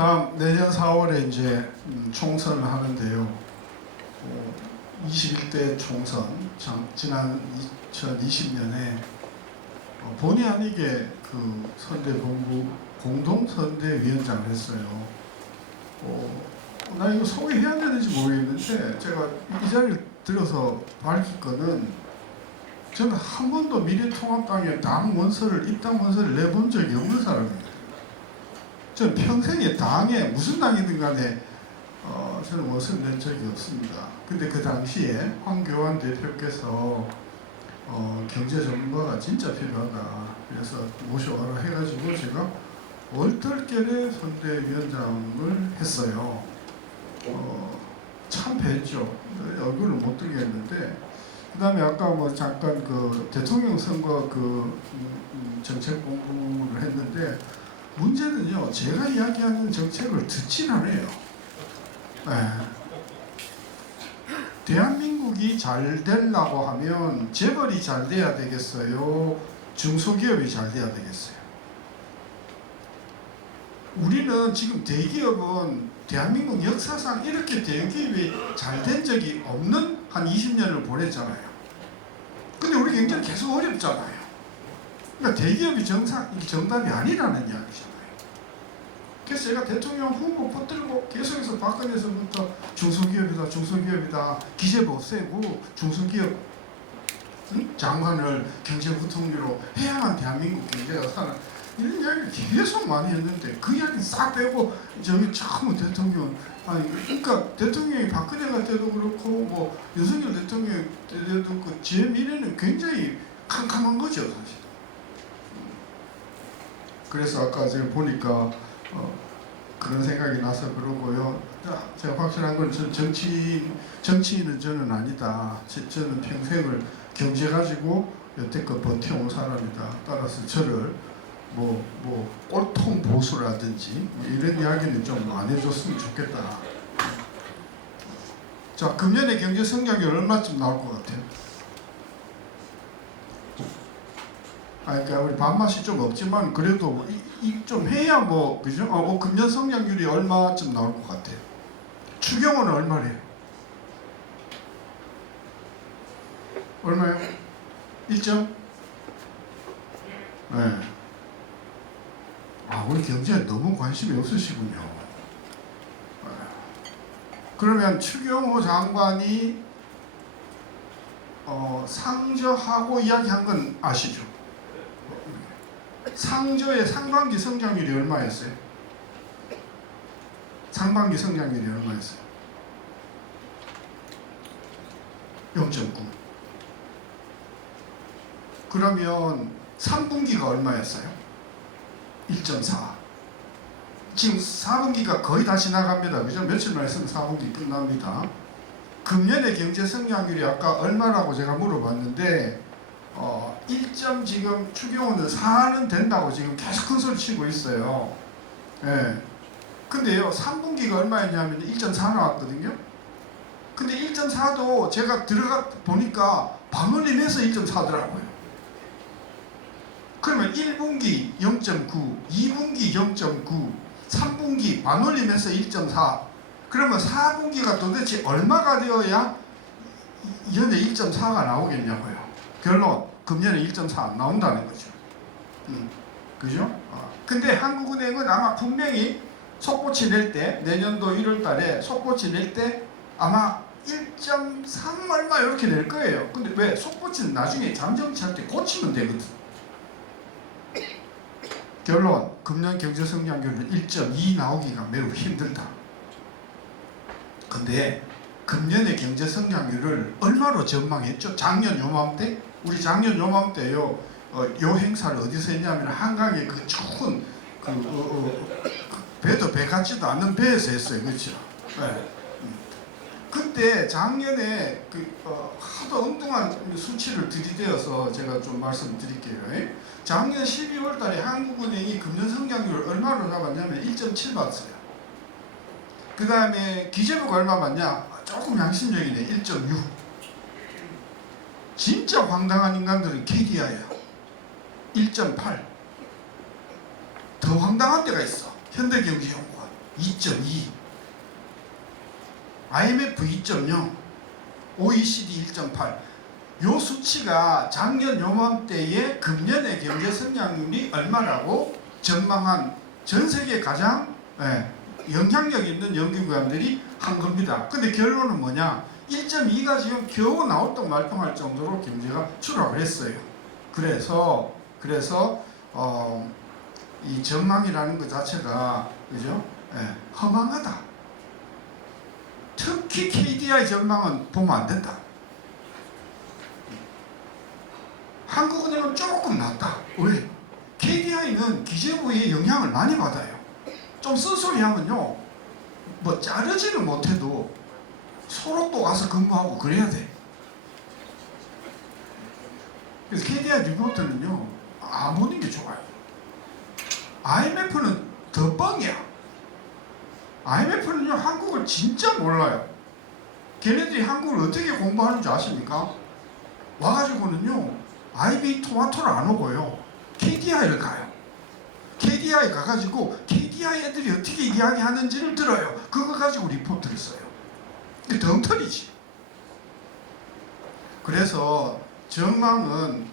다음 내년 4월에 이제 총선을 하는데요. 21대 총선, 지난 2020년에 본의 아니게 그 선대본부 공동선대위원장을 했어요. 나 이거 소개해야 되는지 모르겠는데 제가 이 자리를 들어서 밝힐 거는 저는 한 번도 미래통합당의 당 원서를, 입당 원서를 내본 적이 없는 사람입니다. 저는 평생에 당에 무슨 당이든 간에 저는 원서를 낸 적이 없습니다. 근데 그 당시에 황교안 대표께서 경제 전문가가 진짜 필요하다. 그래서 모셔와라 해가지고 제가 얼떨결에 선대위원장을 했어요. 참패했죠. 얼굴을 못 들겠는데, 그 다음에 아까 뭐 잠깐 그 대통령 선거 정책 공부를 했는데, 문제는요, 제가 이야기하는 정책을 듣진 않아요. 네. 대한민국이 잘 되려고 하면 재벌이 잘 돼야 되겠어요? 중소기업이 잘 돼야 되겠어요? 우리는 지금 대기업은 대한민국 역사상 이렇게 대기업이 잘 된 적이 없는 한 20년을 보냈잖아요. 근데 우리 경제는 계속 어렵잖아요. 그러니까 대기업이 정답이 아니라는 이야기잖아요. 그래서 제가 대통령 후보 붙들고 계속해서 박근혜서부터 중소기업이다 기재부 없애고 중소기업 장관을 경제부총리로 해야만 대한민국 경제가 사는, 이런 이야기를 계속 많이 했는데 그 이야기 싹 빼고 저기 처음 대통령, 그러니까 대통령이 박근혜가 때도 그렇고 뭐 윤석열 대통령 때도 그 제 미래는 굉장히 캄캄한 거죠, 사실. 그래서 아까 제가 보니까 그런 생각이 나서 그러고요. 제가 확실한 건 정치인은 저는 아니다. 저는 평생을 경제 가지고 여태껏 버텨온 사람이다. 따라서 저를 꼴통 보수라든지 이런 이야기는 좀 안 해줬으면 좋겠다. 자, 금년에 경제 성장률 얼마쯤 나올 것 같아요? 그러니까 우리 밥맛이 좀 없지만 그래도 좀 해야 그죠? 금년 성장률이 얼마쯤 나올 것 같아요? 추경호는 얼마래요? 얼마요? 1점? 네. 우리 경제에 너무 관심이 없으시군요. 그러면 추경호 장관이 상저하고 이야기한 건 아시죠? 상저의 상반기 성장률이 얼마였어요? 상반기 성장률이 얼마였어요? 0.9. 그러면 3분기가 얼마였어요? 1.4. 지금 4분기가 거의 다 지나갑니다. 그죠? 며칠만 있으면 4분기 끝납니다. 금년의 경제 성장률이 아까 얼마라고 제가 물어봤는데 1점 지금 추경호는 4는 된다고 지금 계속 큰 소리 치고 있어요. 예. 근데요, 3분기가 얼마였냐면 1.4 나왔거든요. 근데 1.4도 제가 들어가 보니까 반올림해서 1.4더라고요. 그러면 1분기 0.9, 2분기 0.9, 3분기 반올림해서 1.4. 그러면 4분기가 도대체 얼마가 되어야 연에 1.4가 나오겠냐고요. 결론, 금년에 1.4 안 나온다는 거죠. 그죠? 근데 한국은행은 아마 분명히 속보치 낼 때, 내년도 1월 달에 속보치 낼 때 아마 1.3 얼마 이렇게 낼 거예요. 근데 왜? 속보치는 나중에 잠정치할 때 고치면 되거든. 결론, 금년 경제 성장률은 1.2 나오기가 매우 힘들다. 근데 금년의 경제 성장률을 얼마로 전망했죠? 작년 요맘때? 우리 작년 요맘때요, 요 행사를 어디서 했냐면 한강에 그 좋은 배도 배 같지도 않는 배에서 했어요. 그렇죠? 네. 그때 작년에 하도 엉뚱한 수치를 들이대어서 제가 좀 말씀드릴게요. 작년 12월 달에 한국은행이 금년 성장률을 얼마로 잡았냐면 1.7 봤어요. 그 다음에 기재부가 얼마 받냐? 조금 양심적이네. 1.6. 진짜 황당한 인간들은 KDI야. 1.8. 더 황당한 데가 있어. 현대경제연구원 2.2, IMF 2.0, OECD 1.8. 요 수치가 작년 요맘때의 금년의 경제 성장률이 얼마라고 전망한 전 세계 가장 영향력 있는 연구기관들이 한 겁니다. 근데 결론은 뭐냐? 1.2가 지금 겨우 나올똥 말똥할 정도로 경제가 추락을 했어요. 그래서 이 전망이라는 것 자체가 그죠? 허망하다. 특히 KDI 전망은 보면 안 된다. 한국은행은 조금 낫다. 왜? KDI는 기재부의 영향을 많이 받아요. 좀 쓴소리 하면요, 뭐 자르지는 못해도 소록도 가서 근무하고 그래야 돼. 그래서 KDI 리포트는요, 안 보는 게 좋아요. IMF는 더 뻥이야. IMF는요, 한국을 진짜 몰라요. 걔네들이 한국을 어떻게 공부하는 줄 아십니까? 와가지고는요, IB 토마토를 안 오고요, KDI를 가요. KDI 가가지고 KDI 애들이 어떻게 이야기하는지를 들어요. 그거 가지고 리포트를 써요. 이게 덩털이지. 그래서 전망은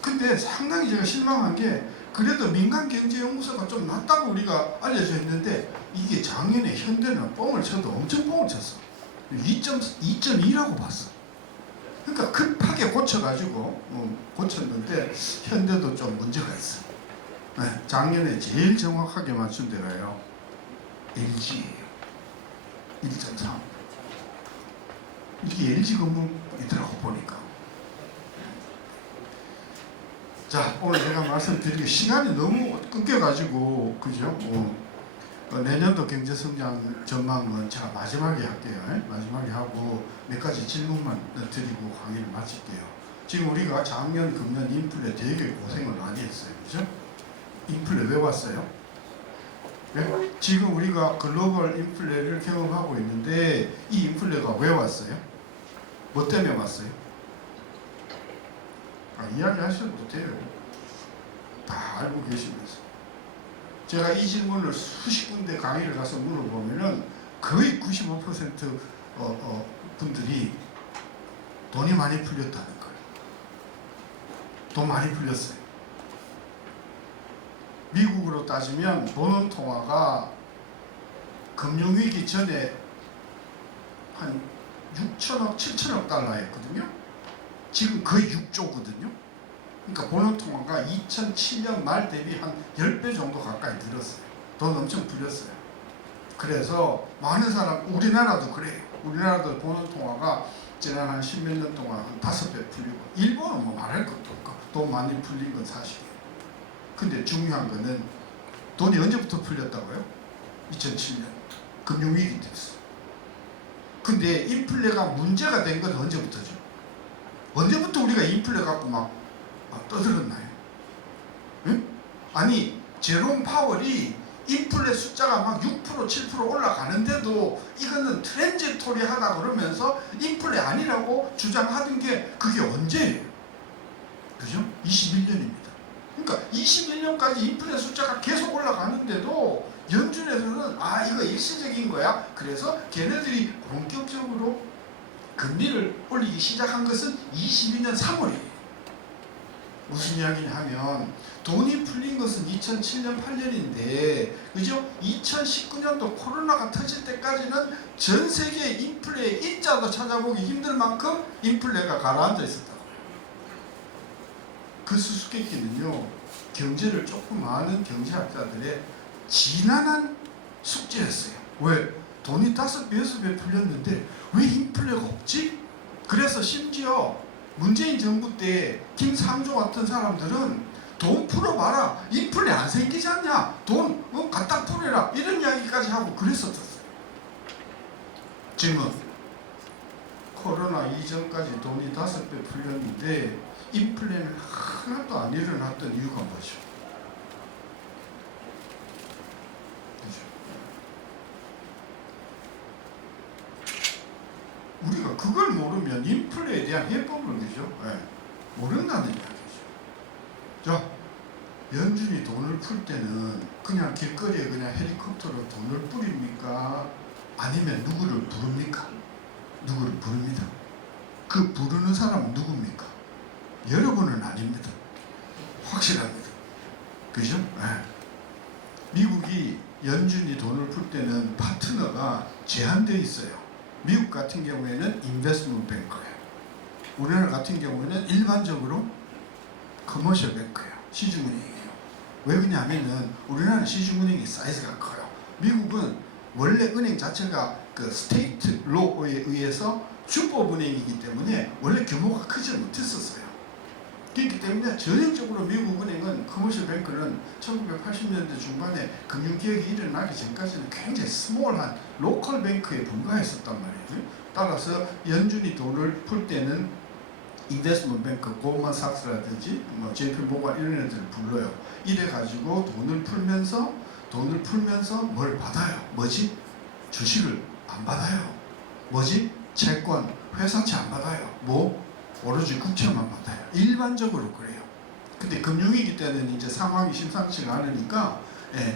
근데 상당히 제가 실망한 게, 그래도 민간경제연구소가 좀 낫다고 우리가 알려져 있는데, 이게 작년에 현대는 뻥을 쳐도 엄청 뻥을 쳤어. 2.2라고 봤어. 그러니까 급하게 고쳐가지고 고쳤는데 현대도 좀 문제가 있어. 작년에 제일 정확하게 맞춘 데가요, LG예요. 1.3. 이게 LG 건물이더라고 보니까. 자, 오늘 제가 말씀드리기 시간이 너무 끊겨가지고 그죠? 내년도 경제성장 전망은 제가 마지막에 할게요. 마지막에 하고 몇 가지 질문만 드리고 강의를 마칠게요. 지금 우리가 작년, 금년 인플레 되게 고생을 많이 했어요. 그죠? 인플레 왜 왔어요? 네? 지금 우리가 글로벌 인플레를 경험하고 있는데, 이 인플레가 왜 왔어요? 뭐 때문에 왔어요? 이야기 하셔도 돼요. 다 알고 계시면서. 제가 이 질문을 수십 군데 강의를 가서 물어보면은 거의 95% 분들이 돈이 많이 풀렸다는 거예요. 돈 많이 풀렸어요. 미국으로 따지면 본원 통화가 금융위기 전에 한 6천억, 7천억 달러였거든요. 지금 거의 6조거든요. 그러니까 본원 통화가 2007년 말 대비 한 10배 정도 가까이 늘었어요. 돈 엄청 풀렸어요. 그래서 많은 사람, 우리나라도 그래요. 우리나라도 본원 통화가 지난 한 10몇 년 동안 한 5배 풀리고, 일본은 뭐 말할 것도 없고 돈 많이 풀린 건 사실이에요. 근데 중요한 거는 돈이 언제부터 풀렸다고요? 2007년 금융위기 때였어요. 근데 인플레가 문제가 된 건 언제부터죠? 언제부터 우리가 인플레 갖고 막 떠들었나요? 응? 아니, 제롬 파월이 인플레 숫자가 막 6%, 7% 올라가는데도 이거는 트랜지토리하다 그러면서 인플레 아니라고 주장하던 게 그게 언제예요? 그죠? 21년입니다. 그러니까 21년까지 인플레 숫자가 계속 올라가는데도 연준에서는 이거 일시적인 거야. 그래서 걔네들이 본격적으로 금리를 올리기 시작한 것은 22년 3월이에요. 무슨 이야기냐 하면, 돈이 풀린 것은 2007년 8년인데 그죠? 2019년도 코로나가 터질 때까지는 전 세계 인플레의 인자도 찾아보기 힘들 만큼 인플레가 가라앉아 있었다고. 그 수수께끼는요, 경제를 조금 아는 경제학자들의 지난한 숙제였어요. 왜? 돈이 5배, 6배 풀렸는데 왜 인플레가 없지? 그래서 심지어 문재인 정부 때 김상조 같은 사람들은 돈 풀어봐라, 인플레 안 생기지 않냐, 돈 갖다 풀어라, 이런 이야기까지 하고 그랬었어요. 지금 코로나 이전까지 돈이 5배 풀렸는데 인플레는 하나도 안 일어났던 이유가 뭐죠? 우리가 그걸 모르면 인플레에 대한 해법을 그죠? 모른다는 이야기죠. 자, 연준이 돈을 풀 때는 그냥 길거리에 그냥 헬리콥터로 돈을 뿌립니까? 아니면 누구를 부릅니까? 누구를 부릅니다. 그 부르는 사람은 누굽니까? 여러분은 아닙니다. 확실합니다. 그죠? 네. 미국이 연준이 돈을 풀 때는 파트너가 제한되어 있어요. 미국 같은 경우에는 인베스트먼트 뱅크예요. 우리나라 같은 경우에는 일반적으로 커머셜 뱅크예요. 시중은행이에요. 왜 그러냐면은 우리나라는 시중은행의 사이즈가 커요. 미국은 원래 은행 자체가 그 스테이트 로에 의해서 준법은행이기 때문에 원래 규모가 크지 못했었어요. 그렇기 때문에 전형적으로 미국 은행은 커머셜 뱅크는 1980년대 중반에 금융기획이 일어나기 전까지는 굉장히 스몰한 로컬 뱅크에 불과했었단 말이에요. 따라서 연준이 돈을 풀 때는 인베스트먼트 뱅크, 고먼삭스라든지 뭐 JP 모건 이런 애들을 불러요. 이래 가지고 돈을 풀면서 뭘 받아요? 뭐지? 주식을 안 받아요. 뭐지? 채권, 회사채 안 받아요. 뭐? 오로지 국채만 받아요. 일반적으로 그래요. 근데 금융위기 때는 이제 상황이 심상치가 않으니까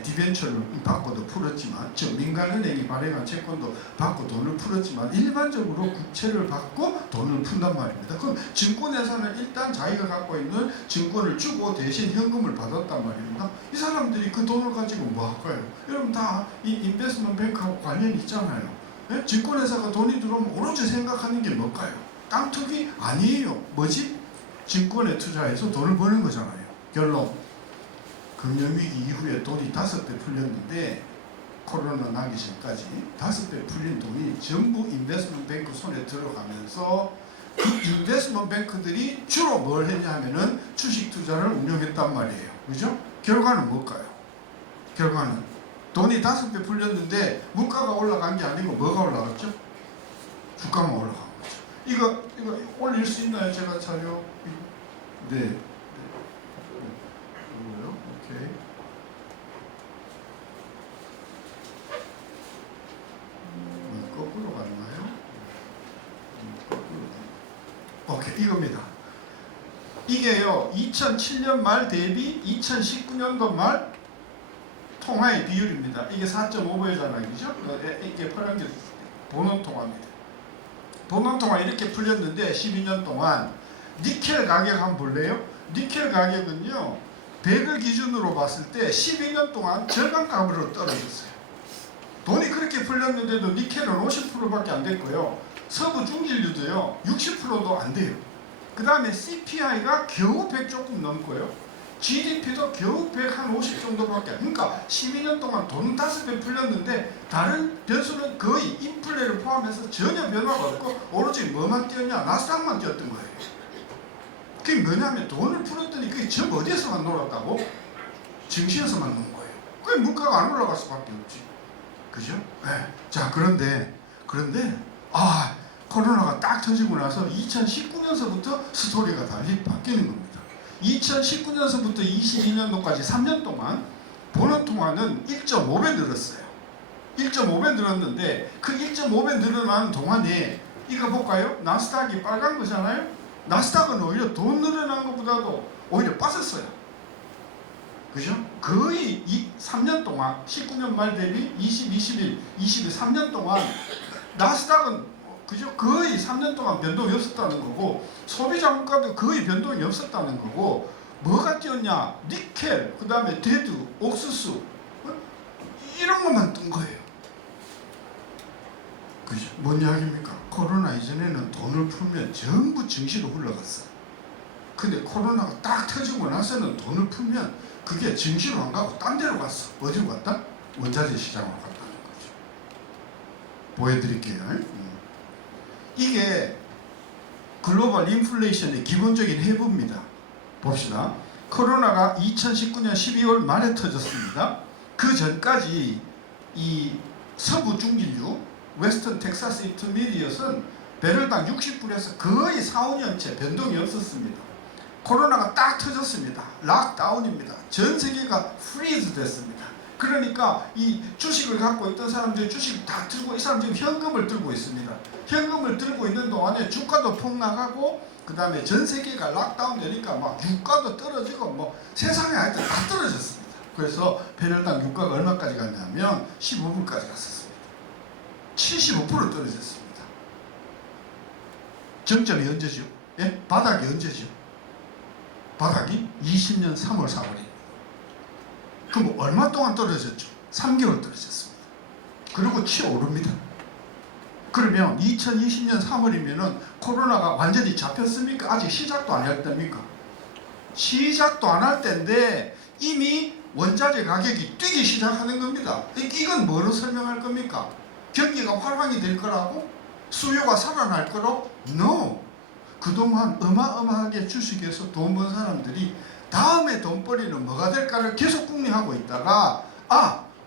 디벤처를 받고도 풀었지만, 즉 민간은행이 발행한 채권도 받고 돈을 풀었지만 일반적으로 국채를 받고 돈을 푼단 말입니다. 그럼 증권회사는 일단 자기가 갖고 있는 증권을 주고 대신 현금을 받았단 말입니다. 이 사람들이 그 돈을 가지고 뭐 할까요? 여러분 다 이 인베스트먼트 뱅크하고 관련이 있잖아요. 증권회사가 돈이 들어오면 오로지 생각하는 게 뭘까요? 땅 투기? 아니에요. 뭐지? 증권에 투자해서 돈을 버는 거잖아요. 결론, 금융위기 이후에 돈이 5배 풀렸는데 코로나 나기 전까지 5배 풀린 돈이 전부 인베스트먼트 뱅크 손에 들어가면서 그 인베스트먼트 뱅크들이 주로 뭘 했냐 하면은 주식 투자를 운영했단 말이에요. 그죠? 결과는 뭘까요? 결과는 돈이 5배 풀렸는데 물가가 올라간 게 아니고 뭐가 올라갔죠? 주가만 올라간 거죠. 이거 올릴 수 있나요? 제가 자료. 네. 이거요? 오케이. 거꾸로 갔나요? 오케이, 이겁니다. 이게요, 2007년 말 대비 2019년도 말 통화의 비율입니다. 이게 4.5배잖아요, 그죠? 이게 파란 게 본원통화입니다. 본원통화 이렇게 풀렸는데 12년 동안 니켈 가격 한번 볼래요? 니켈 가격은요, 100을 기준으로 봤을 때 12년 동안 절반값으로 떨어졌어요. 돈이 그렇게 풀렸는데도 니켈은 50%밖에 안 됐고요. 서부 중진류도요 60%도 안 돼요. 그 다음에 CPI가 겨우 100 조금 넘고요. GDP도 겨우 150 정도밖에 안. 그러니까 12년 동안 돈 5배 풀렸는데 다른 변수는 거의 인플레를 포함해서 전혀 변화가 없고 오로지 뭐만 뛰었냐? 나스닥만 뛰었던 거예요. 그게 뭐냐면 돈을 풀었더니 그게 전 어디에서만 놀았다고? 증시에서만 논 거예요. 그게 물가가 안 올라갈 수밖에 없지. 그죠? 네. 자, 그런데 코로나가 딱 터지고 나서 2019년서부터 스토리가 달리 바뀌는 겁니다. 2019년서부터 22년도까지 3년 동안 본원통화는 1.5배 늘었어요. 1.5배 늘었는데 그 1.5배 늘어나는 동안에 이거 볼까요? 나스닥이 빨간 거잖아요. 나스닥은 오히려 돈 늘어난 것보다도 오히려 빠졌어요. 그죠? 거의 3년 동안 19년 말 대비 20, 21, 22, 3년 동안 나스닥은 그죠? 거의 3년 동안 변동이 없었다는 거고 소비자 물가도 거의 변동이 없었다는 거고 뭐가 뛰었냐? 니켈, 그 다음에 대두, 옥수수 이런 것만 뜬 거예요. 그죠? 뭔 이야기입니까? 코로나 이전에는 돈을 풀면 전부 증시로 흘러갔어. 근데 코로나가 딱 터지고 나서는 돈을 풀면 그게 증시로 안 가고 딴 데로 갔어. 어디로 갔다? 원자재 시장으로 갔다는 거죠. 보여드릴게요. 이게 글로벌 인플레이션의 기본적인 해부입니다. 봅시다. 코로나가 2019년 12월 말에 터졌습니다. 그 전까지 이 서부 중진류 웨스턴 텍사스 인터미디엇은 배럴당 60불에서 거의 4, 5년째 변동이 없었습니다. 코로나가 딱 터졌습니다. 락다운입니다. 전 세계가 프리즈 됐습니다. 그러니까 이 주식을 갖고 있던 사람들이 주식을 다 들고, 이 사람 지금 현금을 들고 있습니다. 현금을 들고 있는 동안에 주가도 폭락하고, 그 다음에 전 세계가 락다운 되니까 막 유가도 떨어지고 뭐 세상에 하여튼 다 떨어졌습니다. 그래서 배럴당 유가가 얼마까지 갔냐면 15불까지 갔었습니다. 75% 떨어졌습니다. 정점이 언제죠? 예? 바닥이 언제죠? 바닥이 20년 3월 4월입니다. 그럼 얼마 동안 떨어졌죠? 3개월 떨어졌습니다. 그리고 치오릅니다. 그러면 2020년 3월이면은 코로나가 완전히 잡혔습니까? 아직 시작도 안 했답니까? 시작도 안 할 때인데 이미 원자재 가격이 뛰기 시작하는 겁니다. 이건 뭐로 설명할 겁니까? 경기가 활황이 될 거라고? 수요가 살아날 거로? No! 그동안 어마어마하게 주식에서 돈 번 사람들이 다음에 돈벌이는 뭐가 될까를 계속 궁리하고 있다가,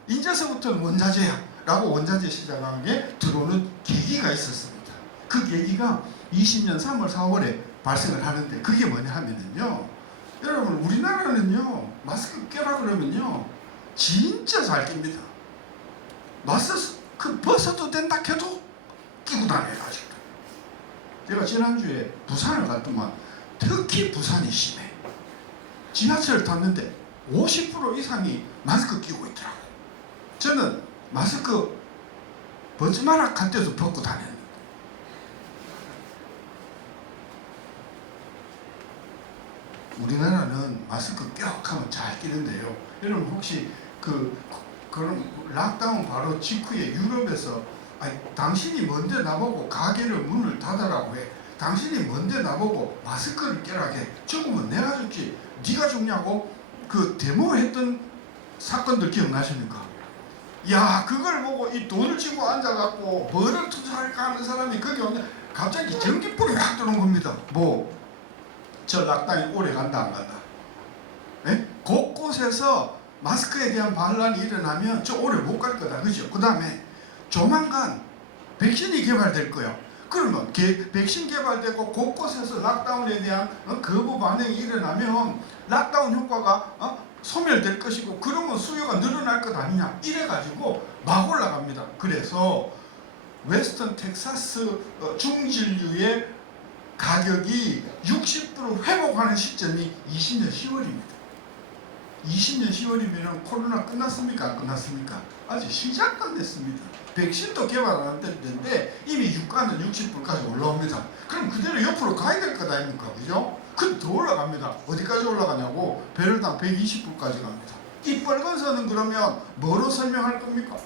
이제서부터는 원자재야 라고 원자재 시장에 들어오는 계기가 있었습니다. 그 계기가 20년 3월 4월에 발생을 하는데, 그게 뭐냐 하면은요, 여러분 우리나라는요 마스크 껴라 그러면요 진짜 잘 낍니다. 마스크 벗어도 된다 해도 끼고 다녀요. 아직도. 제가 지난주에 부산을 갔더만 특히 부산이 심해. 지하철을 탔는데 50% 이상이 마스크 끼고 있더라고요. 저는 마스크 벗지 마라 할 때도 벗고 다녔는데, 우리나라는 마스크 껴 하면 잘 끼는데요. 여러분 혹시 그런 락다운 바로 직후에 유럽에서 당신이 뭔데 나보고 가게를 문을 닫으라고 해, 당신이 뭔데 나보고 마스크를 껴라 해, 죽으면 내가 죽지 네가 죽냐고 그 데모했던 사건들 기억나십니까? 야, 그걸 보고 이 돈을 쥐고 앉아갖고 뭐를 투자할까 하는 사람이 거기 오면 갑자기 전기불이 확 들어온 겁니다. 저 락다운이 오래 간다 안 간다? 예? 곳곳에서 마스크에 대한 반란이 일어나면 저 오래 못 갈 거다. 그죠? 그 다음에 조만간 백신이 개발될 거예요. 그러면 백신 개발되고 곳곳에서 락다운에 대한 거부 반응이 일어나면 락다운 효과가 소멸될 것이고, 그러면 수요가 늘어날 것 아니냐, 이래가지고 막 올라갑니다. 그래서 웨스턴 텍사스 중진류의 가격이 60% 회복하는 시점이 20년 10월입니다. 20년 10월이면 코로나 끝났습니까? 안 끝났습니까? 아직 시작도 안 됐습니다. 백신도 개발 안 됐는데 이미 유가는 60불까지 올라옵니다. 그럼 그대로 옆으로 가야 될 것 아닙니까? 그죠? 그럼 더 올라갑니다. 어디까지 올라가냐고? 배럴당 120불까지 갑니다. 이 빨간 선은 그러면 뭐로 설명할 겁니까?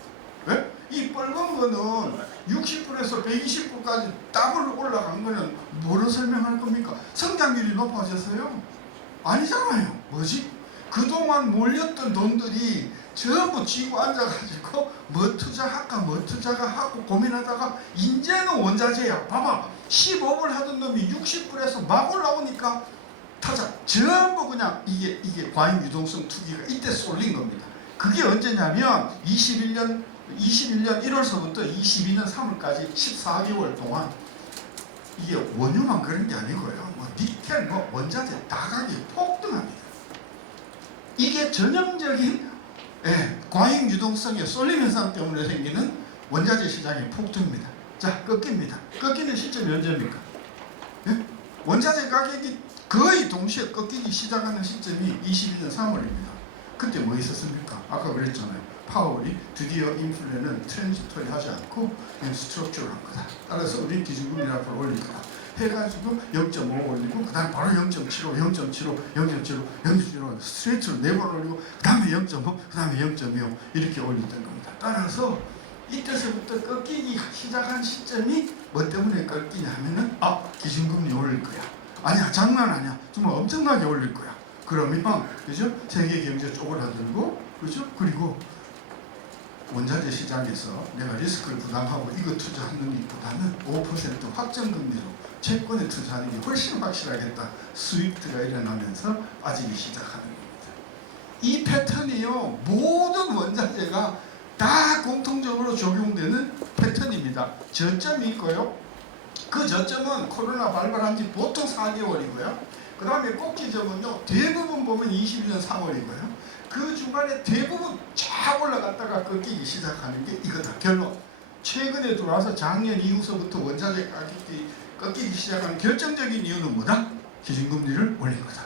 네? 이 빨간 거는 60불에서 120불까지 더블로 올라간 거는 뭐로 설명할 겁니까? 성장률이 높아졌어요? 아니잖아요. 뭐지? 그동안 몰렸던 돈들이 전부 쥐고 앉아가지고 뭐 투자할까 뭐 투자가 하고 고민하다가 이제는 원자재야. 봐봐, 15불 하던 놈이 60불에서 막 올라오니까 타자 전부 그냥 이게 과잉 유동성 투기가 이때 쏠린 겁니다. 그게 언제냐면 21년 1월서부터 22년 3월까지 14개월 동안 이게 원유만 그런 게 아니고요. 뭐 니켈, 뭐 원자재 다 가격이 폭등합니다. 이게 전형적인 과잉 유동성의 쏠림 현상 때문에 생기는 원자재 시장의 폭등입니다. 자, 꺾입니다. 꺾이는 시점이 언제입니까? 예? 원자재 가격이 거의 동시에 꺾이기 시작하는 시점이 22년 3월입니다. 그때 뭐 있었습니까? 아까 그랬잖아요. 파월이 드디어 인플레는 트랜지토리 하지 않고 그냥 스트럭처럴한 거다. 따라서 우리 기준금리를 앞으로 올릴 거다. 해가지고 0.5 올리고, 그 다음에 바로 0.75, 0.75, 0.75, 0.75 스트레이트로 4번 올리고, 그 다음에 0.5, 그 다음에 0.25 이렇게 올렸던 겁니다. 따라서 이때서부터 꺾이기 시작한 시점이 뭐 때문에 꺾이냐 하면은 기준금리 올릴 거야. 아니야, 장난 아니야. 정말 엄청나게 올릴 거야. 그러면 그죠? 세계 경제 쪼그라들고, 그죠? 그리고 원자재 시장에서 내가 리스크를 부담하고 이거 투자하는 것보다는 5% 확정금리로 채권에 투자하는 게 훨씬 확실하겠다. 스위프트가 일어나면서 빠지기 시작하는 겁니다. 이 패턴이요, 모든 원자재가 다 공통적으로 적용되는 패턴입니다. 저점이 있고요. 그 저점은 코로나 발발한 지 보통 4개월이고요. 그 다음에 꼭지점은요, 대부분 보면 22년 3월이고요. 그 중간에 대부분 쫙 올라갔다가 꺾이기 시작하는 게 이거다. 결론. 최근에 들어와서 작년 이후서부터 원자재 가격이 꺾이기 시작하는 결정적인 이유는 뭐다? 기준금리를 올린 거다.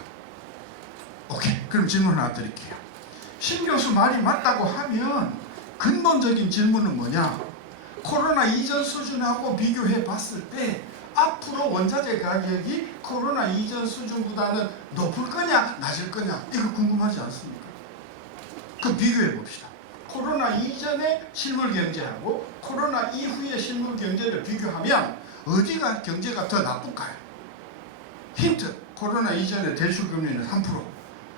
오케이. 그럼 질문 하나 드릴게요. 신 교수 말이 맞다고 하면 근본적인 질문은 뭐냐? 코로나 이전 수준하고 비교해 봤을 때 앞으로 원자재 가격이 코로나 이전 수준보다는 높을 거냐 낮을 거냐 이거 궁금하지 않습니까? 그럼 비교해 봅시다. 코로나 이전의 실물 경제하고 코로나 이후의 실물 경제를 비교하면 어디가 경제가 더 나쁠까요? 힌트. 코로나 이전의 대출 금리는 3%,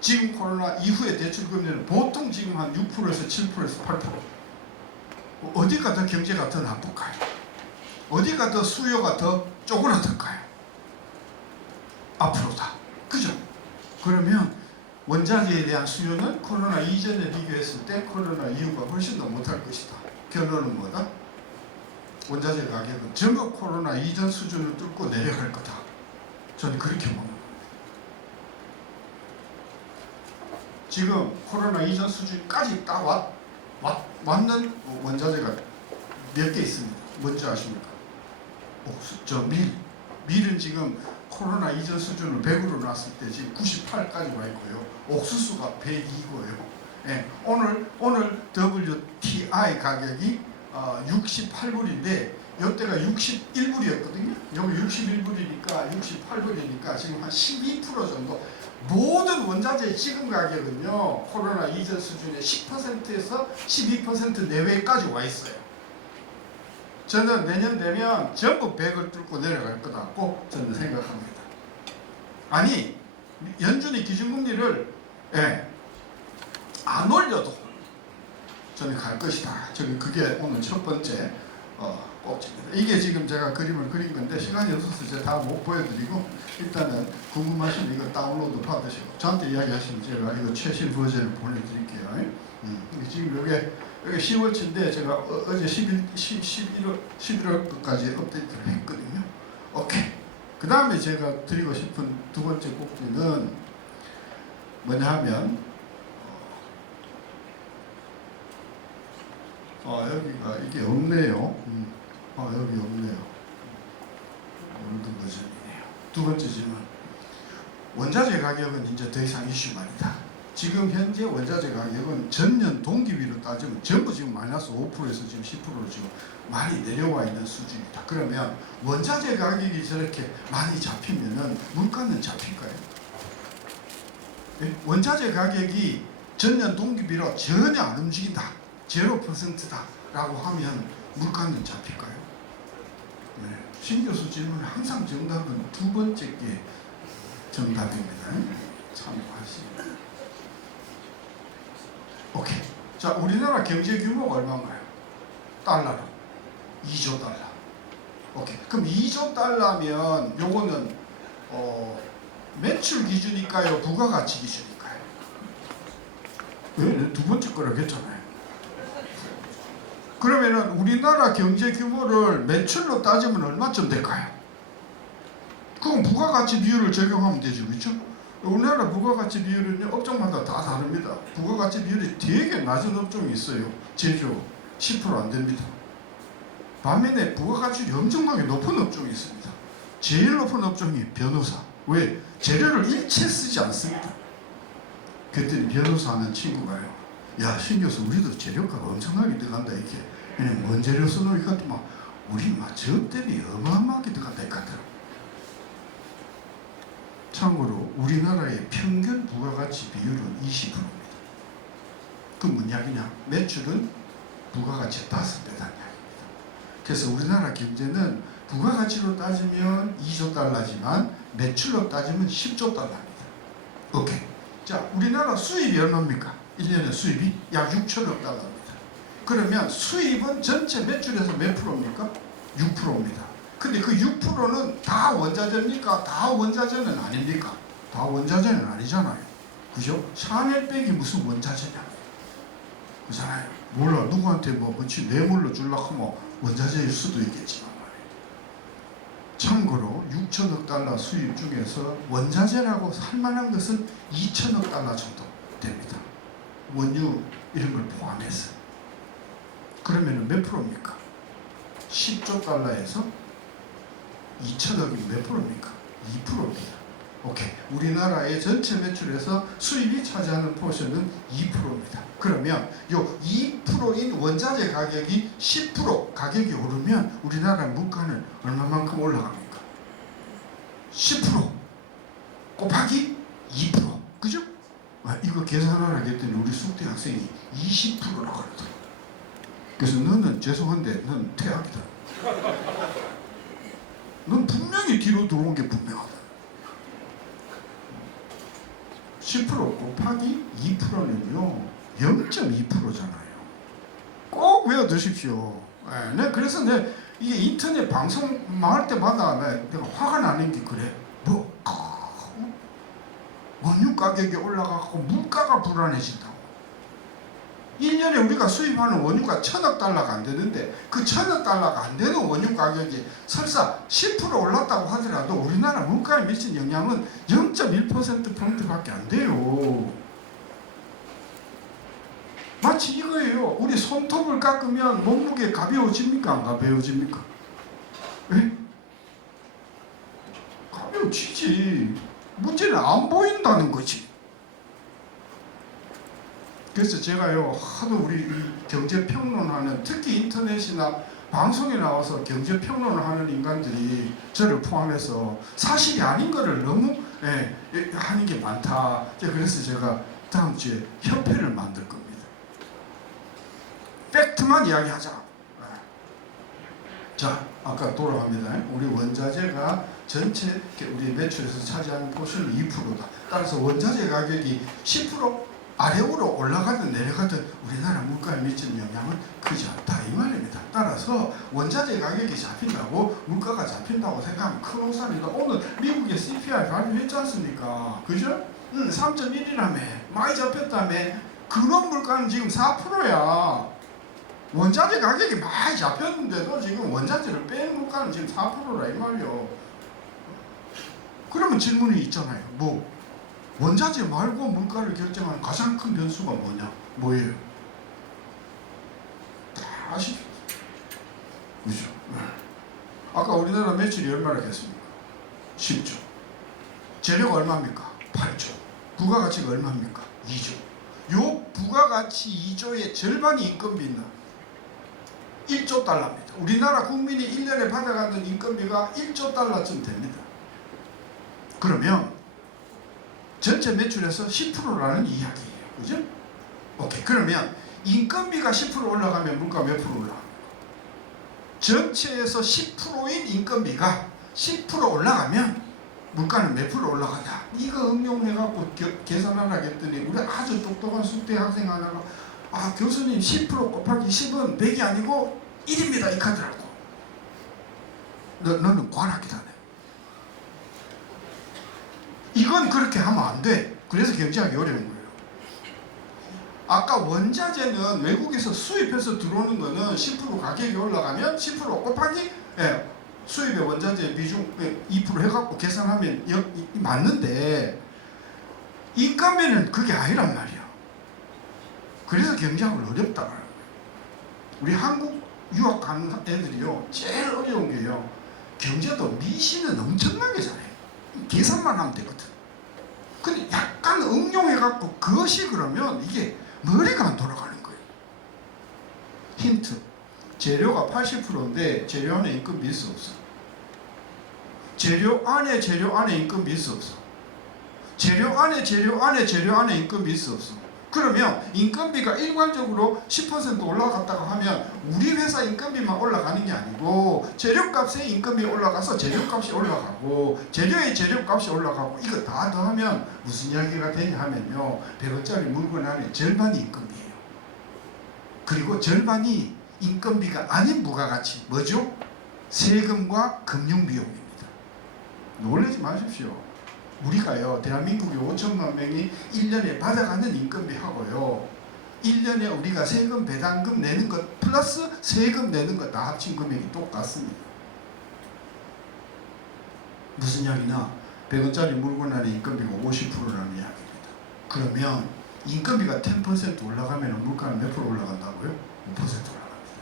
지금 코로나 이후의 대출 금리는 보통 지금 한 6%에서 7%에서 8%. 어디가 더 경제가 더 나쁠까요? 어디가 더 수요가 더 쪼그라들까요? 앞으로다. 그죠? 그러면 원자재에 대한 수요는 코로나 이전에 비교했을 때 코로나 이후가 훨씬 더 못할 것이다. 결론은 뭐다? 원자재 가격은 전부 코로나 이전 수준을 뚫고 내려갈 거다. 저는 그렇게 봅니다. 지금 코로나 이전 수준까지 딱 왔는 원자재가 몇 개 있습니다. 뭔지 아십니까? 옥수, 밀은 지금 코로나 이전 수준을 100으로 놨을 때 지금 98까지 와 있고요. 옥수수가 102고요. 예, 오늘 WTI 가격이 68불인데 이때가 61불이었거든요. 여기 61불이니까 68불이니까 지금 한 12% 정도. 모든 원자재의 지금 가격은요 코로나 이전 수준의 10%에서 12% 내외까지 와 있어요. 저는 내년 되면 전부 100을 뚫고 내려갈 거다고 저는 생각합니다. 아니 연준이 기준금리를 안 올려도 저는 갈 것이다. 저는 그게 오늘 첫 번째 꼭지입니다. 이게 지금 제가 그림을 그린 건데 시간이 없어서 제가 다 못 보여드리고 일단은 궁금하시면 이거 다운로드 받으시고 저한테 이야기하시면 제가 이거 최신 버전을 보내드릴게요. 지금 여기 10월치인데 제가 어제 11월 끝까지 업데이트를 했거든요. 오케이. 그 다음에 제가 드리고 싶은 두 번째 꼭지는 뭐냐 하면 여기가 이게 없네요. 여기 없네요. 올드 버전이네요. 두 번째 질문. 원자재 가격은 이제 더 이상 이슈가 아니다. 지금 현재 원자재 가격은 전년 동기비로 따지면 전부 지금 마이너스 5%에서 지금 10%로 지금 많이 내려와 있는 수준이다. 그러면 원자재 가격이 저렇게 많이 잡히면은 물가는 잡힐까요? 원자재 가격이 전년 동기비로 전혀 안 움직인다. 0%다 라고 하면 물가는 잡힐까요? 신 교수 질문 항상 정답은 두 번째 게 정답입니다. 참고하시고. 오케이. 자, 우리나라 경제 규모가 얼마인가요? 달러로 2조 달러. 오케이. 그럼 2조 달러면 요거는 매출 기준일까요? 부가가치 기준일까요? 두 번째 거라고 했잖아요. 그러면은 우리나라 경제 규모를 매출로 따지면 얼마쯤 될까요? 그럼 부가가치 비율을 적용하면 되죠, 그렇죠? 우리나라 부가가치 비율은요 업종마다 다 다릅니다. 부가가치 비율이 되게 낮은 업종이 있어요. 제조 10% 안 됩니다. 반면에 부가가치율이 엄청나게 높은 업종이 있습니다. 제일 높은 업종이 변호사. 왜? 재료를 일체 쓰지 않습니다. 그랬더니 변호사 하는 친구가요. 야, 신 교수, 우리도 재료가가 엄청나게 들어간다 이렇게. 그냥 뭔 재료 쓰노 이것도 막 우리 막 저업 대비 어마어마하게 들어간다 이까더라고. 참고로 우리나라의 평균 부가가치 비율은 20%입니다. 그 뭔 이야기냐? 매출은 부가가치 5배다는 이야기입니다. 그래서 우리나라 경제는 부가가치로 따지면 2조 달러지만 매출로 따지면 10조 달러입니다. 오케이. 자, 우리나라 수입이 얼마입니까? 1년에 수입이 약 6천억 달러입니다. 그러면 수입은 전체 매출에서 몇 프로입니까? 6%입니다. 근데 그 6%는 다 원자재입니까? 다 원자재는 아닙니까? 다 원자재는 아니잖아요. 그죠? 샤넬백이 무슨 원자재냐? 그잖아요. 몰라. 누구한테 뭐 그치 뇌물로 주려고 하면 원자재일 수도 있겠지만 말이에요. 참고로 6천억 달러 수입 중에서 원자재라고 할 만한 것은 2천억 달러 정도 됩니다. 원유 이런 걸 포함해서. 그러면 몇 프로입니까? 10조 달러에서 2천억이 몇 프로입니까? 2%입니다. 오케이. 우리나라의 전체 매출에서 수입이 차지하는 포션은 2%입니다. 그러면 요 2%인 원자재 가격이 10% 가격이 오르면 우리나라 물가는 얼마만큼 올라갑니까? 10% 곱하기 2%. 그죠? 이거 계산하라 했더니 우리 숙대 학생이 20%라고 그러더라고. 그래서 너는 죄송한데 넌 퇴학이다. 넌 분명히 뒤로 들어온 게 분명하다. 10% 곱하기 2%는요 0.2%잖아요. 꼭 외워두십시오. 네, 그래서 이게 인터넷 방송 망할 때마다 내가 화가 나는 게 그래. 원유 가격이 올라가고 물가가 불안해진다고. 1년에 우리가 수입하는 원유가 1,000억 달러가 안 되는데 그 1,000억 달러가 안 되는 원유 가격이 설사 10% 올랐다고 하더라도 우리나라 물가에 미친 영향은 0.1%포인트밖에 안 돼요. 마치 이거예요. 우리 손톱을 깎으면 몸무게 가벼워집니까? 안 가벼워집니까? 왜? 가벼워지지. 문제는 안 보인다는 거지. 그래서 제가요 하도 우리 경제평론하는, 특히 인터넷이나 방송에 나와서 경제평론을 하는 인간들이 저를 포함해서 사실이 아닌 거를 너무 하는 게 많다. 그래서 제가 다음 주에 협회를 만들 겁니다. 팩트만 이야기하자. 자, 아까 돌아갑니다. 우리 원자재가 전체 우리 매출에서 차지하는 포션은 2%다. 따라서 원자재 가격이 10% 아래로 올라가든 내려가든 우리나라 물가에 미치는 영향은 크지 않다 이 말입니다. 따라서 원자재 가격이 잡힌다고 물가가 잡힌다고 생각하면 큰 오산이다. 오늘 미국의 CPI 발표했지 않습니까? 그죠? 3.1이라며 많이 잡혔다며. 근원 물가는 지금 4%야. 원자재 가격이 많이 잡혔는데도 지금 원자재를 뺀 물가는 지금 4%라 이 말이요. 그러면 질문이 있잖아요. 원자재 말고 물가를 결정하는 가장 큰 변수가 뭐예요? 다 아시죠? 그죠? 아까 우리나라 매출이 얼마나 됐습니까? 10조. 재료가 얼마입니까? 8조. 부가가치가 얼마입니까? 2조. 요 부가가치 2조의 절반이 인건비입니다. 1조 달러입니다. 우리나라 국민이 1년에 받아가는 인건비가 1조 달러쯤 됩니다. 그러면 전체 매출에서 10%라는 이야기예요. 그죠? 오케이. 그러면 인건비가 10% 올라가면 물가 몇 프로 올라갑니까? 전체에서 10%인 인건비가 10% 올라가면 물가는 몇 프로 올라가냐? 이거 응용해갖고 계산하라 했더니 우리 아주 똑똑한 숙대 학생 하나가 교수님 10% 곱하기 10은 100이 아니고 1입니다. 이 카드라고. 너는 과학이다. 이건 그렇게 하면 안 돼. 그래서 경제하기 어려운 거예요. 아까 원자재는 외국에서 수입해서 들어오는 거는 10% 가격이 올라가면 10% 곱하기 수입의 원자재 비중 2% 해갖고 계산하면 맞는데 인건비는 그게 아니란 말이야. 그래서 경제학을 어렵다. 우리 한국 유학 가는 애들이요 제일 어려운 게요 경제도 미시는 엄청나게 잘해. 계산만 하면 되거든. 근데 약간 응용해갖고 그것이 그러면 이게 머리가 안 돌아가는 거예요. 힌트. 재료가 80%인데 재료 안에 인건비 있어 없어? 재료 안에 인건비 있어 없어? 재료 안에 인건비 있어 없어? 그러면 인건비가 일괄적으로 10% 올라갔다고 하면 우리 회사 인건비만 올라가는 게 아니고 재료값의 인건비 올라가서 재료값이 올라가고 재료의 재료값이 올라가고 이거 다 더하면 무슨 이야기가 되냐 하면요 100원짜리 물건 안에 절반이 인건비예요. 그리고 절반이 인건비가 아닌 부가가치 뭐죠? 세금과 금융비용입니다. 놀라지 마십시오. 우리가요 대한민국이 5천만 명이 1년에 받아가는 인건비하고요 1년에 우리가 세금 배당금 내는 것 플러스 세금 내는 것 다 합친 금액이 똑같습니다. 무슨 이야기나 100원짜리 물건 안에 인건비가 50%라는 이야기입니다. 그러면 인건비가 10% 올라가면 물가는 몇 프로 올라간다고요? 5% 올라갑니다.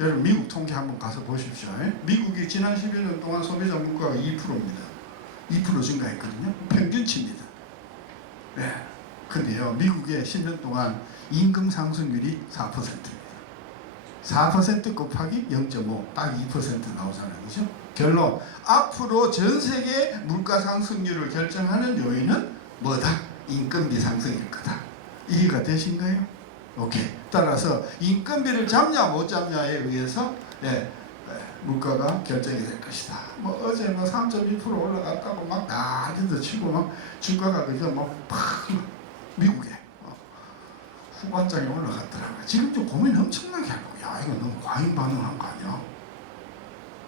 여러분 미국 통계 한번 가서 보십시오. 미국이 지난 11년 동안 소비자 물가가 2%입니다. 2% 증가했거든요. 평균치입니다. 네. 근데요, 미국의 10년 동안 임금 상승률이 4%입니다. 4% 곱하기 0.5, 딱 2% 나오잖아요. 그죠? 결론, 앞으로 전 세계 물가 상승률을 결정하는 요인은 뭐다? 인건비 상승일 거다. 이해가 되신가요? 오케이. 따라서 인건비를 잡냐 못 잡냐에 의해서 물가가 결정이 될 것이다. 뭐 어제 뭐 3.2% 올라갔다고 막 난리도 치고 막 주가가 그저 팍 미국에 후반장에 올라갔더라고요. 지금 좀 고민 엄청나게 하고, 야 이거 너무 과잉 반응한 거 아니야?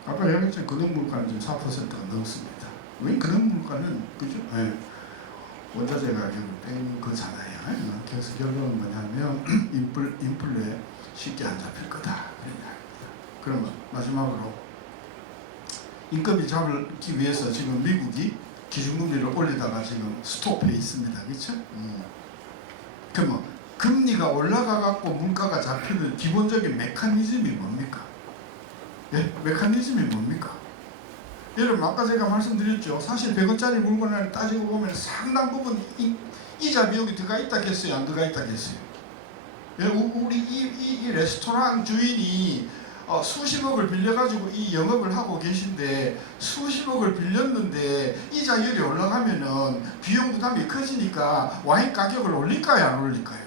아까 얘기했죠. 근원물가는 지금 4%가 넘습니다. 왜 근원물가는 그죠? 네. 원자재 가격을 뺀 거잖아요. 그래서 결론은 뭐냐면 인플레 쉽게 안 잡힐 거다. 그러면 마지막으로 인건비 잡기 위해서 지금 미국이 기준금리를 올리다가 지금 스톱해 있습니다. 그렇죠? 그러면 금리가 올라가갖고 물가가 잡히는 기본적인 메커니즘이 뭡니까? 예? 메커니즘이 뭡니까? 여러분 아까 제가 말씀드렸죠. 사실 100원짜리 물건을 따지고 보면 상당 부분 이자 비용이 들어가 있다겠어요? 안 들어가 있다겠어요? 우리 이 레스토랑 주인이 수십억을 빌려가지고 이 영업을 하고 계신데 수십억을 빌렸는데 이자율이 올라가면은 비용 부담이 커지니까 와인 가격을 올릴까요? 안 올릴까요?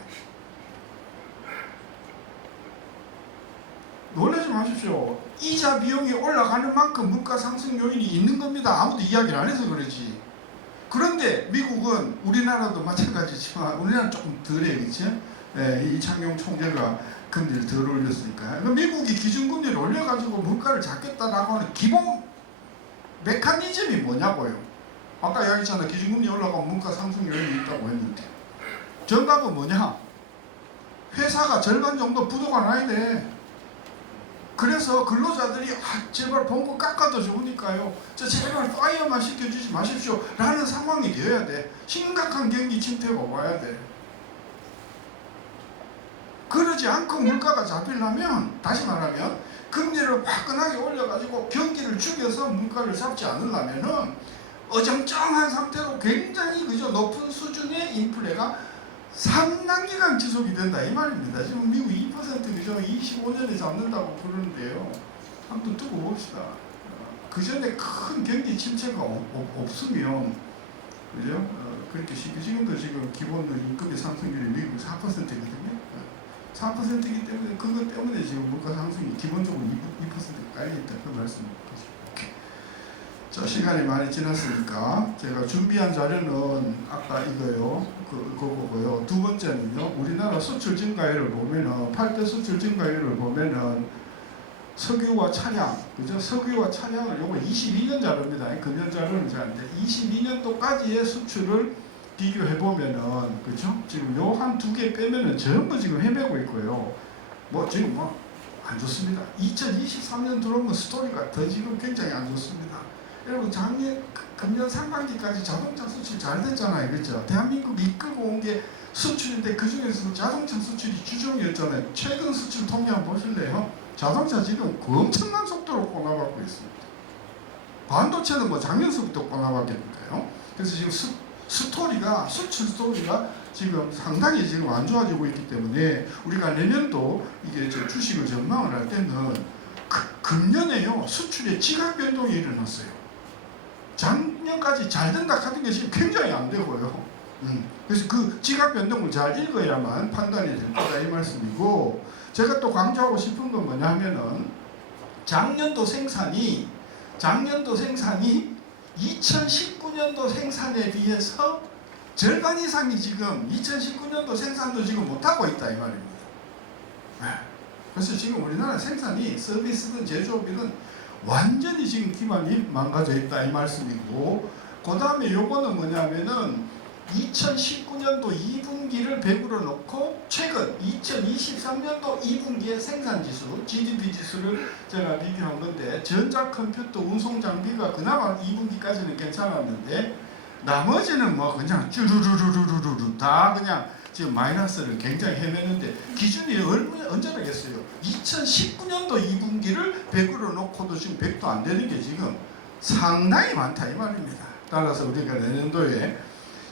놀라지 마십시오. 이자 비용이 올라가는 만큼 물가 상승 요인이 있는 겁니다. 아무도 이야기를 안 해서 그러지. 그런데 미국은 우리나라도 마찬가지지만 우리나라는 조금 덜해, 그렇죠? 이창용 총재가 금리를 덜 올렸으니까. 미국이 기준금리를 올려가지고 물가를 잡겠다라고 하는 기본 메커니즘이 뭐냐고요. 아까 이야기했잖아. 기준금리 올라가면 물가 상승 요인이 있다고 했는데 정답은 뭐냐? 회사가 절반 정도 부도가 나야 돼. 그래서 근로자들이 제발 봉급 깎아도 좋으니까요. 제발 파이어만 시켜주지 마십시오. 라는 상황이 되어야 돼. 심각한 경기 침체가 와야 돼. 그러지 않고 물가가 잡히려면 다시 말하면 금리를 화끈하게 올려가지고 경기를 죽여서 물가를 잡지 않으려면은 어정쩡한 상태로 굉장히 그저 높은 수준의 인플레가 상당 기간 지속이 된다 이 말입니다. 지금 미국 2% 그저 25년에 잡는다고 그러는데요. 한번 두고 봅시다. 그 전에 큰 경기 침체가 없으면 그죠? 그렇게 쉽게 지금도 지금 기본 임금의 상승률이 미국 4%거든요. 4%이기 때문에 그것 때문에 지금 물가 상승이 기본적으로 2%가 깔려있다 그 말씀입니다. 자, 시간이 많이 지났으니까 제가 준비한 자료는 아까 이거요. 그거고요. 두 번째는요. 우리나라 수출 증가율을 보면은 8대 수출 증가율을 보면은 석유와 차량, 그죠? 석유와 차량을 요거 22년 자료입니다. 금년 자료는 잘 안 돼. 22년도까지의 수출을 비교해 보면은 그죠? 지금 요 한 두 개 빼면은 전부 지금 헤매고 있고요. 뭐 지금 뭐 안 좋습니다. 2023년 들어오면 스토리가 더 지금 굉장히 안 좋습니다. 여러분 작년 금년 상반기까지 자동차 수출 잘 됐잖아요, 그렇죠? 대한민국이 이끌고 온 게 수출인데 그 중에서 자동차 수출이 주종이었잖아요. 최근 수출 통계 한번 보실래요? 자동차 지금 엄청난 속도로 꼬나받고 있습니다. 반도체는 뭐 작년서부터 꼬나받겠는데요. 그래서 지금 스토리가 수출 스토리가 지금 상당히 지금 안 좋아지고 있기 때문에 우리가 내년도 이게 주식을 전망을 할 때는 금년에요 수출에 지각 변동이 일어났어요. 작년까지 잘 된다 하던 게 지금 굉장히 안 되고요. 그래서 그 지각 변동을 잘 읽어야만 판단이 될 거다 이 말씀이고, 제가 또 강조하고 싶은 건 뭐냐 하면은 작년도 생산이 2019년도 생산에 비해서 절반 이상이 지금 2019년도 생산도 지금 못하고 있다 이 말입니다. 그래서 지금 우리나라 생산이 서비스든 제조업이든 완전히 지금 기반이 망가져 있다 이 말씀이고, 그 다음에 요거는 뭐냐면은 2019년도 2분기를 100으로 놓고 최근 2023년도 2분기의 생산지수 GDP 지수를 제가 비교한 건데, 전자컴퓨터 운송장비가 그나마 2분기까지는 괜찮았는데 나머지는 뭐 그냥 쭈루루루루루루 다 그냥 지금 마이너스를 굉장히 헤매는데 기준이 언제라겠어요? 2019년도 2분기를 100으로 놓고도 지금 100도 안 되는 게 지금 상당히 많다 이 말입니다. 따라서 우리가 내년도에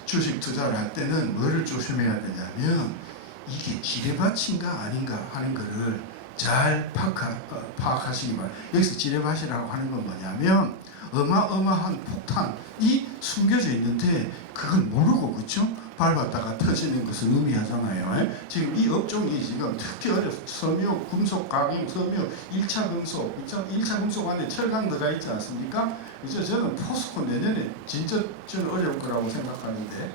주식 투자를 할 때는 뭐를 조심해야 되냐면 이게 지뢰밭인가 아닌가 하는 거를 잘 파악하시기 바랍니다. 여기서 지뢰밭이라고 하는 건 뭐냐면 어마어마한 폭탄이 숨겨져 있는데 그걸 모르고 그렇죠? 밟았다가 터지는 것을 의미하잖아요. 지금 이 업종이 지금 특히 섬유, 금속, 가공, 섬유, 1차 금속, 1차 금속 안에 철강 들어가 있지 않습니까? 그래서 저는 포스코 내년에 진짜 저는 어려울 거라고 생각하는데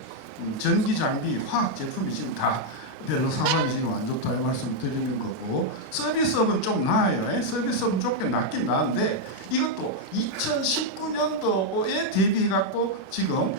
전기 장비, 화학 제품이 지금 다 별로 상황이 지금 안 좋다 이 말씀 드리는 거고 서비스업은 좀 나아요. 서비스업은 조금 낫긴 나은데 이것도 2019년도에 대비해 갖고 지금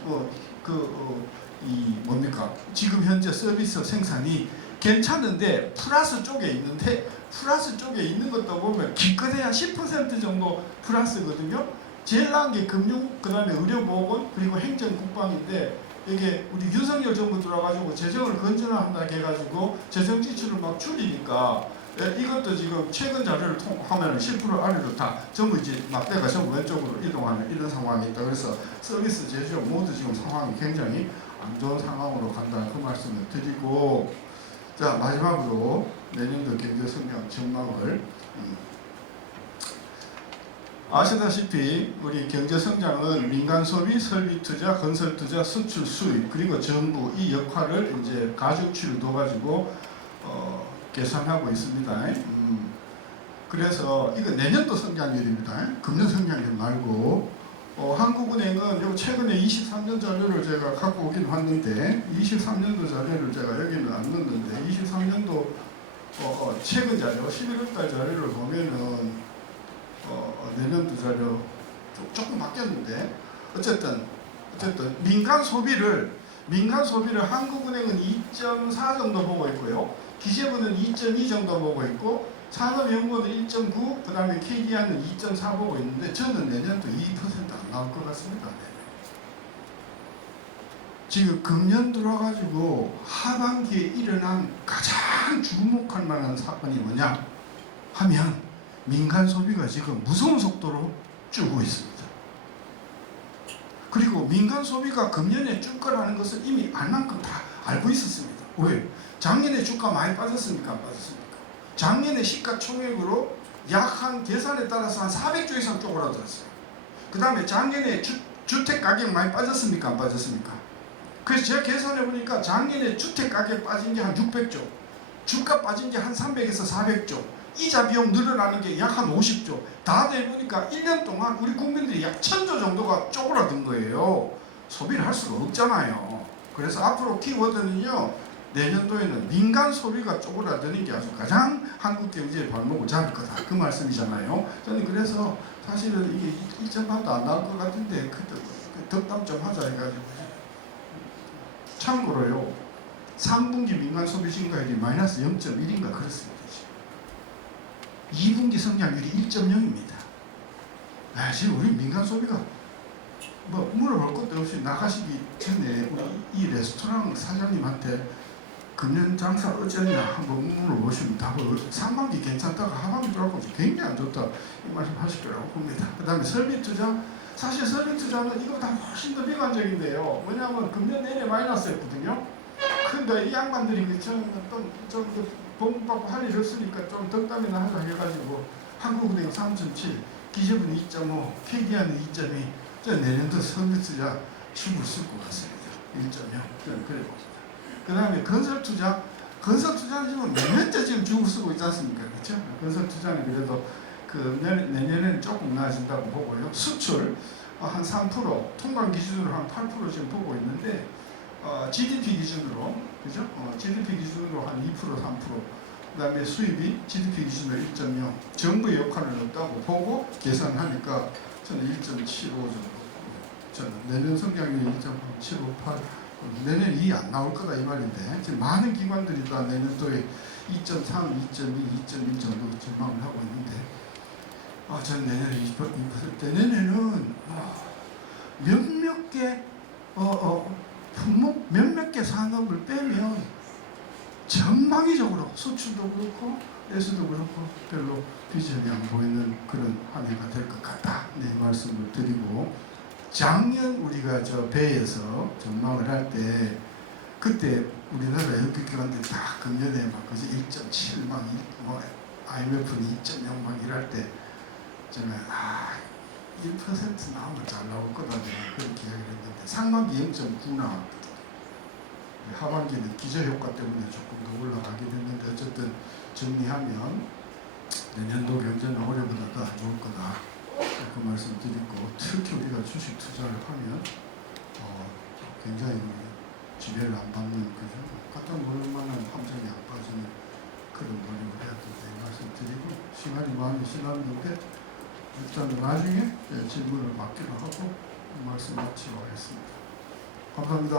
뭡니까 지금 현재 서비스 생산이 괜찮은데 플러스 쪽에 있는데 플러스 쪽에 있는 것도 보면 기껏해야 10% 정도 플러스거든요. 제일 나은 게 금융, 그 다음에 의료보건 그리고 행정국방인데 이게 우리 윤석열 정부 들어가지고 재정을 건전화한다 해가지고 재정 지출을 막 줄이니까 이것도 지금 최근 자료를 통하면 10% 아래로 다 전부 이제 막대가 전부 왼쪽으로 이동하는 이런 상황이 있다. 그래서 서비스 제조업 모두 지금 상황이 굉장히 안 좋은 상황으로 간다 그 말씀을 드리고 자 마지막으로 내년도 경제 성장 전망을 아시다시피 우리 경제 성장은 민간 소비, 설비 투자, 건설 투자, 수출 수입 그리고 정부 이 역할을 이제 가중치를 둬가지고 계산하고 있습니다. 그래서 이거 내년도 성장률입니다. 금년 성장률 말고 한국은행은 요 최근에 23년 자료를 제가 갖고 오긴 왔는데 23년도 자료를 제가 여기는 안 넣었는데 23년도 최근 자료 11월달 자료를 보면은 내년도 자료 조금 바뀌었는데 어쨌든 민간 소비를 한국은행은 2.4 정도 보고 있고요. 기재부는 2.2 정도 보고 있고 산업연구원은 1.9 그 다음에 KDI는 2.4 보고 있는데 저는 내년도 2%안 나올 것 같습니다. 지금 금년 들어가지고 하반기에 일어난 가장 주목할 만한 사건이 뭐냐 하면 민간 소비가 지금 무서운 속도로 줄고 있습니다. 그리고 민간 소비가 금년에 줄 거라는 것을 이미 알만큼 다 알고 있었습니다. 왜? 작년에 주가 많이 빠졌습니까? 안 빠졌습니까? 작년에 시가총액으로 약 한 계산에 따라서 한 400조 이상 쪼그라들었어요. 그 다음에 작년에 주택 가격 많이 빠졌습니까? 안 빠졌습니까? 그래서 제가 계산해 보니까 작년에 주택 가격 빠진 게 한 600조, 주가 빠진 게 한 300에서 400조, 이자 비용 늘어나는 게 약 한 50조 다 돼보니까 1년 동안 우리 국민들이 약 1000조 정도가 쪼그라든 거예요. 소비를 할 수가 없잖아요. 그래서 앞으로 키워드는요 내년도에는 민간 소비가 쪼그라드는 게 아주 가장 한국 경제의 발목을 잡을 거다 그 말씀이잖아요. 저는 그래서 사실은 이게 2.8도 안 나올 것 같은데 덕담 좀 하자 해가지고 참고로요 3분기 민간 소비 증가율이 마이너스 0.1인가 그렇습니다. 2분기 성장률이 1.0입니다. 지금 우리 민간 소비가 뭐 물어볼 것도 없이 나가시기 전에 우리 이 레스토랑 사장님한테 금년 장사 어쩌냐 한번 물어보시면 답을 상반기 괜찮다가 하반기 들어가고 굉장히 안 좋다 이 말씀 하실 거라고 봅니다. 그 다음에 설비 투자 사실 설비 투자는 이거보다 훨씬 더 비관적인데요. 왜냐하면 금년 내내 마이너스였거든요. 근데 이 양반들이 좀 봉급받고 할 일 없으니까 좀 덕담이나 하자 해가지고 한국은행 3.7, 기재부는 2.5, KDI는 2.2 저는 내년도 설비 투자 죽을 쓸 것 같습니다. 1.0 저는 그래 봅니다. 그 다음에 건설 투자는 지금 몇 년째 지금 죽을 쓰고 있지 않습니까? 그렇죠? 건설 투자는 그래도 내년에는 조금 나아진다고 보고요. 수출 한 3%, 통관 기준으로 한 8% 지금 보고 있는데 GDP 기준으로 그죠? GDP 기준으로 한 2%, 3%. 그다음에 수입이 GDP 기준으로 1.0. 정부의 역할은 없다고 보고 계산하니까 저는 1.75 정도. 저는 내년 성장률 1.758. 내년 2 안 나올 거다 이 말인데 지금 많은 기관들이 다 내년도에 2.3, 2.2, 2.1 정도 전망을 하고 있는데 저는 내년에 2%, 내년에는 몇몇 개 자금을 빼면 전망적으로 수출도 그렇고 에서도 그렇고 별로 비전이 안 보이는 그런 한 해가 될 것 같다. 네, 말씀을 드리고, 작년 우리가 저 배에서 전망을 할 때 그때 우리나라 연극기관들 다 금년에 막 그지 1.7막 뭐 IMF는 2.0 막 이럴 때 저는 1% 나오면 잘 나올 거다 그렇게 이야기를 했는데 상반기 0.9 나왔거든. 하반기는 기저효과 때문에 조금 더 올라가긴 했는데 어쨌든 정리하면 내년도 경제는 올해보다 더 안 좋을 거다. 그 말씀 드리고, 특히 우리가 주식 투자를 하면 굉장히 지배를 안 받는 그죠? 깜짝 놀랄 만한 함정이 안 빠지는 그런 노력을 해야 된다 말씀 드리고, 시간이 많이 지났는데 일단 나중에 질문을 받기로 하고 말씀 마치도록 하겠습니다. 감사합니다.